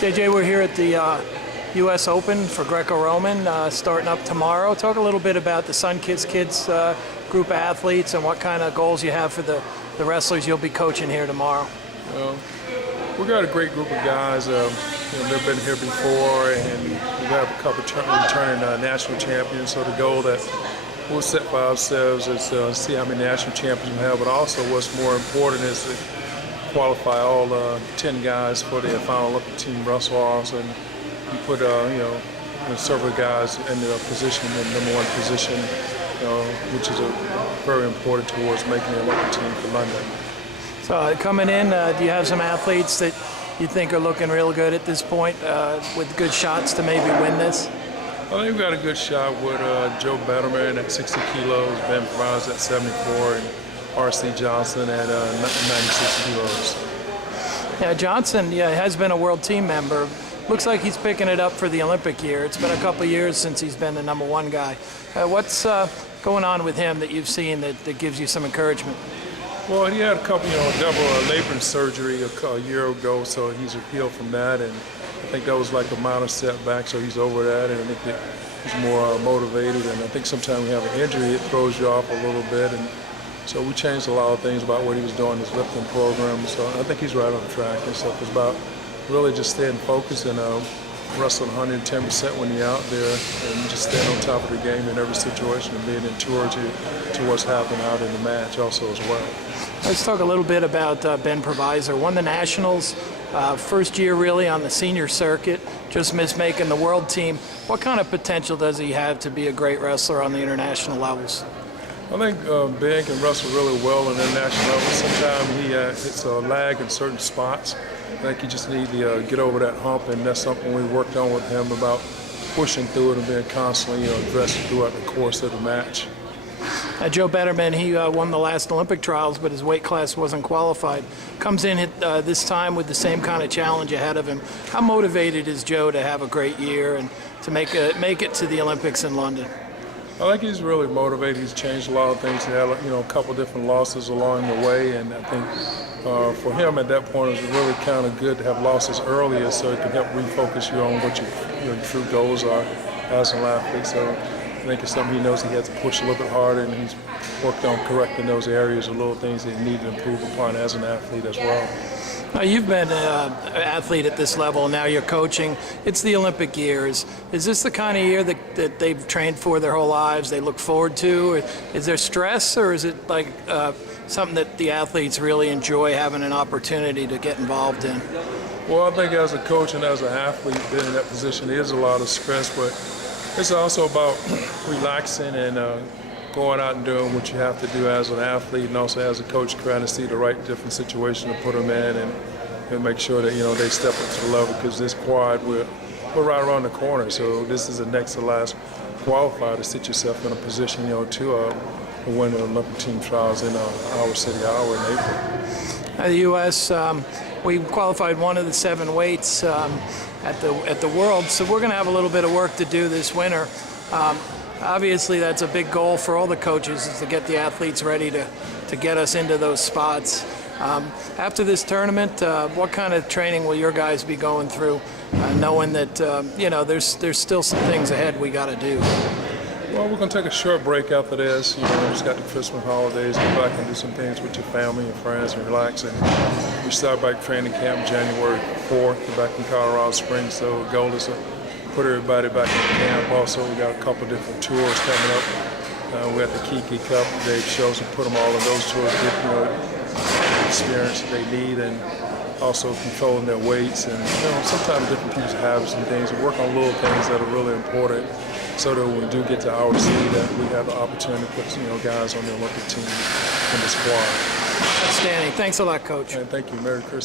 JJ, we're here at the U.S. Open for Greco-Roman, starting up tomorrow. Talk a little bit about the Sunkist kids group of athletes and what kind of goals you have for the wrestlers you'll be coaching here tomorrow. Well, we've got a great group of guys. They've been here before, and we have a couple returning national champions. So the goal that we'll set for ourselves is see how many national champions we have, but also what's more important is to qualify all 10 guys for the final Olympic team wrestle-offs, and we put several guys in the position, in the number one position, which is very important towards making the Olympic team for London. So coming in, do you have some athletes that you think are looking real good at this point, with good shots to maybe win this? I think we've got a good shot with Joe Betterman at 60 kilos, Ben Fries at 74, and R.C. Johnson at 96 kilos. Yeah, Johnson has been a world team member. Looks like he's picking it up for the Olympic year. It's been a couple of years since he's been the number one guy. What's going on with him that you've seen that gives you some encouragement? Well, he had a couple, double labrum surgery a year ago, so he's healed from that, and I think that was like a minor setback, so he's over that, and I think that he's more motivated, and I think sometimes we have an injury, it throws you off a little bit, and so we changed a lot of things about what he was doing in his lifting program, so I think he's right on track and stuff. It's about really just staying focused and wrestling 110% when you're out there, and just staying on top of the game in every situation and being in tune to what's happening out in the match also as well. Let's talk a little bit about Ben Provisor. Won the Nationals, first year really on the senior circuit, just missed making the world team. What kind of potential does he have to be a great wrestler on the international levels? I think Ben can wrestle really well on the international level. Sometimes he hits a lag in certain spots. I think he just needs to get over that hump, and that's something we worked on with him about pushing through it and being constantly addressing throughout the course of the match. Joe Betterman, he won the last Olympic trials, but his weight class wasn't qualified. Comes in this time with the same kind of challenge ahead of him. How motivated is Joe to have a great year and to make it to the Olympics in London? I think he's really motivated. He's changed a lot of things. He had a couple different losses along the way, and I think for him at that point it was really kind of good to have losses earlier, so it can help refocus you on what your true goals are as an athlete. So I think it's something he knows he has to push a little bit harder, and he's worked on correcting those areas or little things that he needs to improve upon as an athlete as well. You've been an athlete at this level, and now you're coaching. It's the Olympic years. Is this the kind of year that they've trained for their whole lives, they look forward to? Or is there stress, or is it like something that the athletes really enjoy having an opportunity to get involved in? Well, I think as a coach and as an athlete, being in that position is a lot of stress, but it's also about relaxing and going out and doing what you have to do as an athlete, and also as a coach trying to see the right different situation to put them in and make sure that they step up to the level, because this quad we're right around the corner, so this is the next to last qualifier to sit yourself in a position to win the Olympic team trials in our city hour in April. The U.S. We qualified one of the 7 weights at the World, so we're going to have a little bit of work to do this winter. Obviously, that's a big goal for all the coaches, is to get the athletes ready to get us into those spots. After this tournament, what kind of training will your guys be going through, knowing that there's still some things ahead we got to do? Well, we're going to take a short break after this. We just got the Christmas holidays, go back and do some things with your family and friends and relax. And we start back training camp January 4th, back in Colorado Springs. So the goal is to put everybody back in camp. Also, we got a couple different tours coming up. We got the Kiki Cup, Dave shows, and put them all on those tours, get experience that they need, and also controlling their weights, and sometimes different people's habits and things, and work on little things that are really important, so that when we do get to our city, that we have the opportunity to put guys on the Olympic team in the squad. Outstanding. Thanks a lot, Coach. And thank you. Merry Christmas.